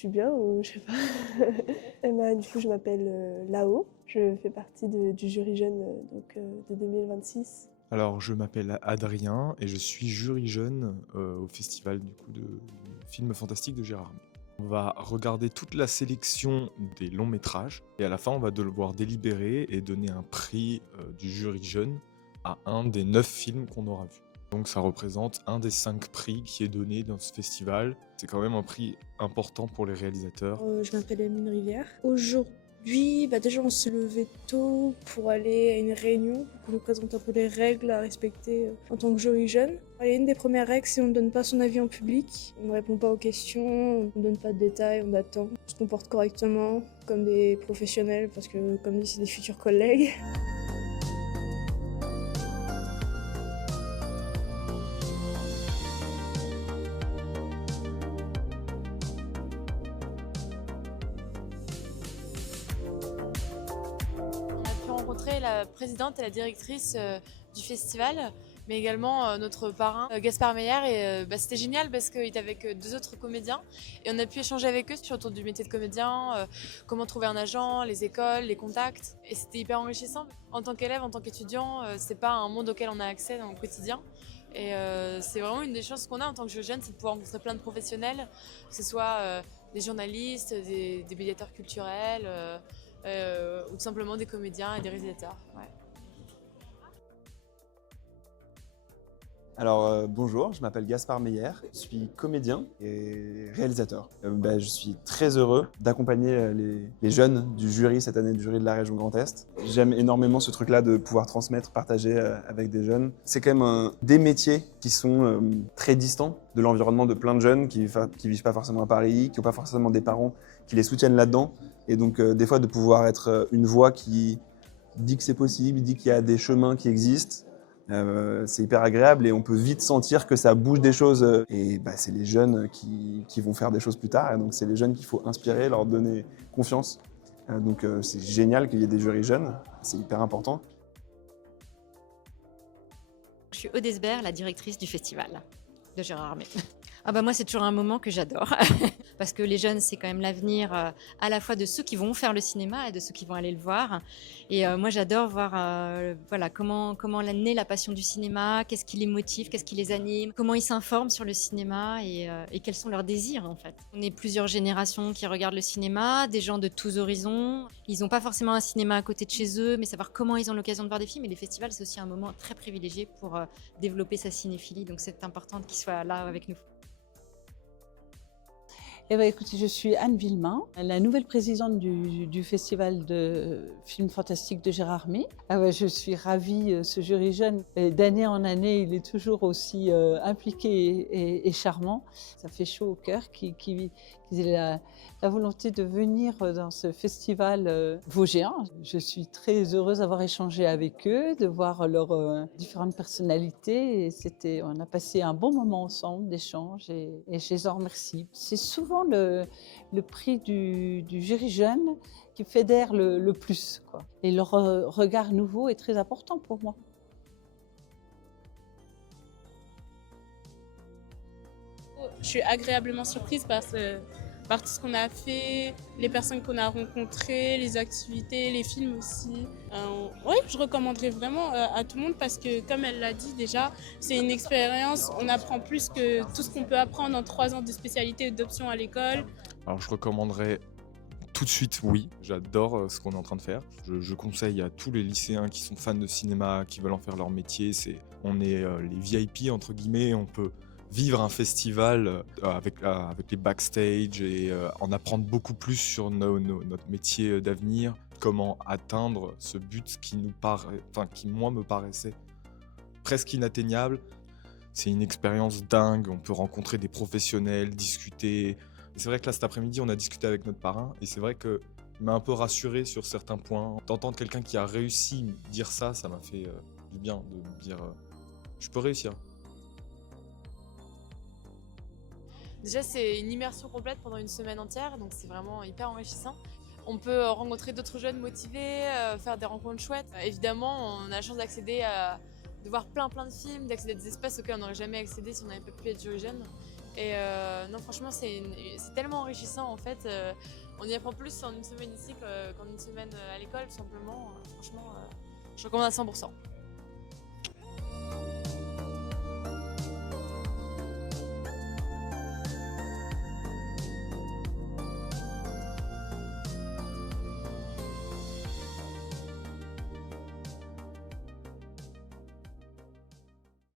suis bien ou je sais pas. Du coup, je m'appelle Lao. Je fais partie du jury jeune de 2026. Alors, je m'appelle Adrien et je suis jury jeune au festival du film fantastique de Gérard May. On va regarder toute la sélection des longs métrages et à la fin, on va devoir délibérer et donner un prix du jury jeune à un des 9 films qu'on aura vus. Donc ça représente un des 5 prix qui est donné dans ce festival. C'est quand même un prix important pour les réalisateurs. Je m'appelle Amine Rivière. Aujourd'hui, déjà on s'est levé tôt pour aller à une réunion pour qu'on nous présente un peu les règles à respecter en tant que jury jeune. Et une des premières règles, c'est qu'on ne donne pas son avis en public, on ne répond pas aux questions, on ne donne pas de détails, on attend. On se comporte correctement comme des professionnels parce que comme dit, c'est des futurs collègues. On a pu rencontrer la présidente et la directrice du festival, mais également notre parrain Gaspard Meyer. Et c'était génial parce qu'il était avec 2 autres comédiens et on a pu échanger avec eux autour du métier de comédien, comment trouver un agent, les écoles, les contacts. Et c'était hyper enrichissant. En tant qu'élève, en tant qu'étudiant, c'est pas un monde auquel on a accès dans le quotidien. Et c'est vraiment une des chances qu'on a en tant que jeune, c'est de pouvoir rencontrer plein de professionnels, que ce soit des journalistes, des médiateurs culturels, ou tout simplement des comédiens et des réalisateurs. Ouais. Alors bonjour, je m'appelle Gaspard Meyer, je suis comédien et réalisateur. Je suis très heureux d'accompagner les jeunes du jury cette année, du jury de la région Grand Est. J'aime énormément ce truc-là de pouvoir transmettre, partager avec des jeunes. C'est quand même des métiers qui sont très distants de l'environnement de plein de jeunes qui vivent pas forcément à Paris, qui n'ont pas forcément des parents qui les soutiennent là-dedans. Et donc des fois de pouvoir être une voix qui dit que c'est possible, dit qu'il y a des chemins qui existent. C'est hyper agréable et on peut vite sentir que ça bouge des choses. Et c'est les jeunes qui vont faire des choses plus tard. Et donc c'est les jeunes qu'il faut inspirer, leur donner confiance. Donc c'est génial qu'il y ait des jurys jeunes, c'est hyper important. Je suis Aude Esbert, la directrice du festival de Gérard May. Moi, c'est toujours un moment que j'adore parce que les jeunes, c'est quand même l'avenir à la fois de ceux qui vont faire le cinéma et de ceux qui vont aller le voir. Et moi, j'adore voir comment naît la passion du cinéma, qu'est-ce qui les motive, qu'est-ce qui les anime, comment ils s'informent sur le cinéma et quels sont leurs désirs en fait. On est plusieurs générations qui regardent le cinéma, des gens de tous horizons. Ils n'ont pas forcément un cinéma à côté de chez eux, mais savoir comment ils ont l'occasion de voir des films. Et les festivals, c'est aussi un moment très privilégié pour développer sa cinéphilie. Donc c'est important qu'ils soient là avec nous. Écoutez, je suis Anne Villemain, la nouvelle présidente du Festival de films fantastiques de Gérard May. Je suis ravie, ce jury jeune, d'année en année, il est toujours aussi impliqué et charmant. Ça fait chaud au cœur qu'ils aient la volonté de venir dans ce festival vosgien. Je suis très heureuse d'avoir échangé avec eux, de voir leurs différentes personnalités. Et on a passé un bon moment ensemble d'échange et je les en remercie. C'est souvent le prix du jury jeune qui fédère le plus, quoi. Et leur regard nouveau est très important pour moi. Je suis agréablement surprise par tout ce qu'on a fait, les personnes qu'on a rencontrées, les activités, les films aussi. Oui, je recommanderais vraiment à tout le monde parce que, comme elle l'a dit déjà, c'est une expérience. On apprend plus que tout ce qu'on peut apprendre en 3 ans de spécialité ou d'option à l'école. Alors je recommanderais tout de suite, oui, j'adore ce qu'on est en train de faire. Je conseille à tous les lycéens qui sont fans de cinéma, qui veulent en faire leur métier. On est les VIP entre guillemets, on peut vivre un festival avec les backstage et en apprendre beaucoup plus sur notre métier d'avenir, comment atteindre ce but qui moi me paraissait presque inatteignable. C'est une expérience dingue, on peut rencontrer des professionnels, discuter. Et c'est vrai que là cet après-midi on a discuté avec notre parrain et c'est vrai qu'il m'a un peu rassuré sur certains points. D'entendre quelqu'un qui a réussi dire ça m'a fait du bien de me dire je peux réussir. Déjà, c'est une immersion complète pendant une semaine entière, donc c'est vraiment hyper enrichissant. On peut rencontrer d'autres jeunes motivés, faire des rencontres chouettes. Évidemment, on a la chance d'accéder de voir plein de films, d'accéder à des espaces auxquels on n'aurait jamais accédé si on n'avait pas pu être jury jeune. Et non, franchement, c'est tellement enrichissant en fait. On y apprend plus en une semaine ici qu'en une semaine à l'école, tout simplement. Franchement, je recommande à 100%.